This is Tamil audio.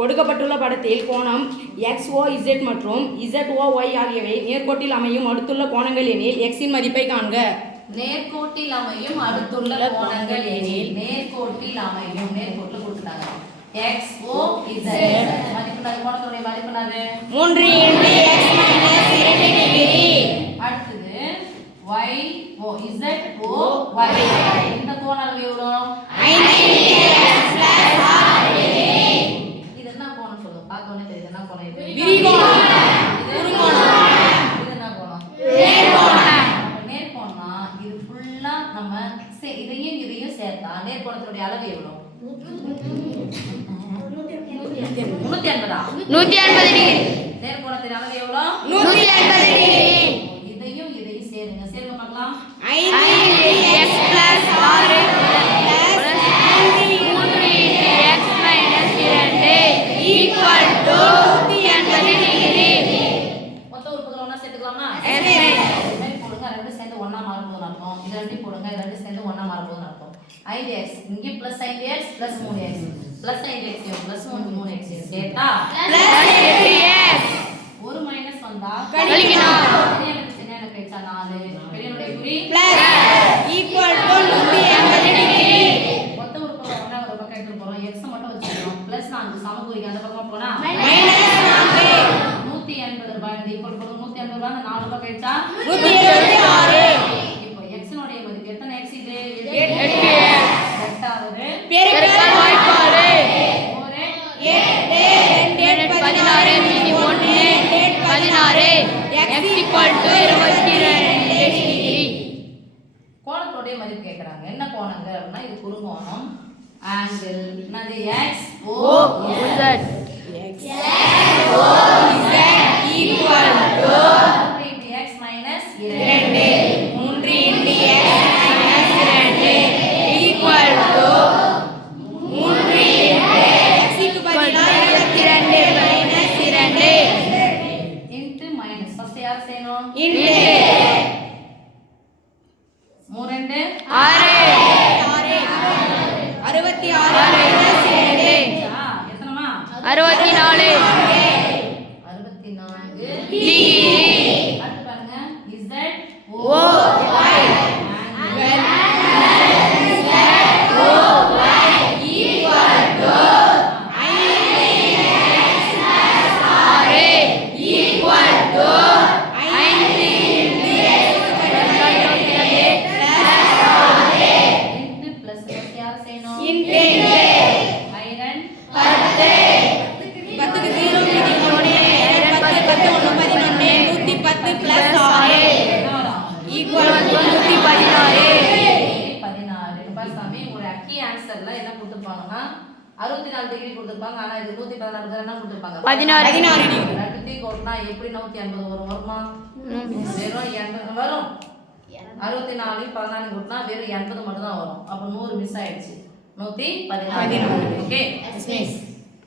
கொடுக்கப்பட்டுள்ள படத்தில் கோணம் XOZ மற்றும் ZOY ஆகியவை நேர்கோட்டில் அமையும் அடுத்துள்ள கோணங்கள் எனில் x இன் மதிப்பை காண்க. நேர்கோட்டில் அமையும் அடுத்துள்ள கோணங்கள் எனில் நேர்கோட்டில் அமையும் நேர்கோட்டில் கொடுத்துட்டாங்க XOZ மதிப்புனது கோணத்துடைய மதிப்புனது 3 × x - 2 டிகிரி. அடுத்து YOZOY இந்த கோண அளவு எவ்வளவு 5 × x + 6 டிகிரி. இது என்ன கோணம் சொல்லுங்க பார்த்தோனே தெரியுது என்ன கோணம் இது விரிகோணம் குறுங்கோணம் இது என்ன கோணம் நேர்கோணம். நேர்கோணம்னா இது ஃபுல்லா நம்ம இதையும் சேர்த்தா நேர்கோணத்துடைய அளவு எவ்வளவு 180 டிகிரி. நேர்கோணத்தின் அளவு எவ்வளவு 180 டிகிரி. இதையும் சேருங்க பார்க்கலாம் 5 × x + 6 + 3 × x - 2 180 டிகிரி. மொத்த உறுப்புகளை ஒண்ணா சேர்த்துக்கலாமா போடுங்க ரெண்டு சேர்ந்து ஒண்ணா மாற போகுதுன்னு அர்த்தம் இது ரெண்டையும் போடுங்க இது ரெண்டு சேர்ந்து ஒண்ணா மாற போகுதுன்னு அர்த்தம் 5x இங்க +5x + 3x +5x + 3x சேர்த்தா +8x. ஒரு மைனஸ் வந்தா கழிக்கணும். சின்ன பேச்சா 4 பெரியனுடைய குறி +180 டிகிரி. மொத்த உறுப்புகளை ஒண்ணா ஒரு பக்கம் எடுத்து போறோம் x மட்டும் வச்சுக்கிறோம் +4 சமபுரிக்கு அந்த பக்கம் போனா -4 180 ரூபாய் இது ஈக்குவல் பண்ணு 180 ரூபாய் 4 ரூபாய் கழிச்சா 176. இப்போ x னுடைய மதிப்பு எத்தனை x இது 8x. எட்டாவது பெருக்கல் வாய்ப்பாடு ஒரு 8 2 16 மீதி 1 8 16 x = 22 டிகிரி. கோணத்தோடைய மதிப்பு கேக்குறாங்க என்ன கோணங்க அப்படினா இது குறுங்கோணம் ஆங்கிள் என்னது XOZ x minus 2 3 × x - 2 = 3 x க்கு பதிலாக 22 - 2 into minus ஃபர்ஸ்ட் யார் செய்யணும் இன்டு 3 2 66 எத்தனைமா 64 டிகிரி அடுத்து பாருங்க ZOY ஒரு அக்கி ஆன்சர்ல என்ன கொடுத்திருப்பாங்கன்னா 64 டிகிரி கொடுத்திருப்பாங்க ஆனா இது 116 என்ன கொடுத்திருப்பாங்க 16 டிகிரி. ரெண்டுத்தையும் கூட்டினா எப்படி 180 வரும் வருமா வெறும் 80 வரும் 64 14 கூட்டினா வெறும் 80 மட்டும் தான் வரும் அப்ப 100 மிஸ் ஆயிடுச்சு 116 ஓகே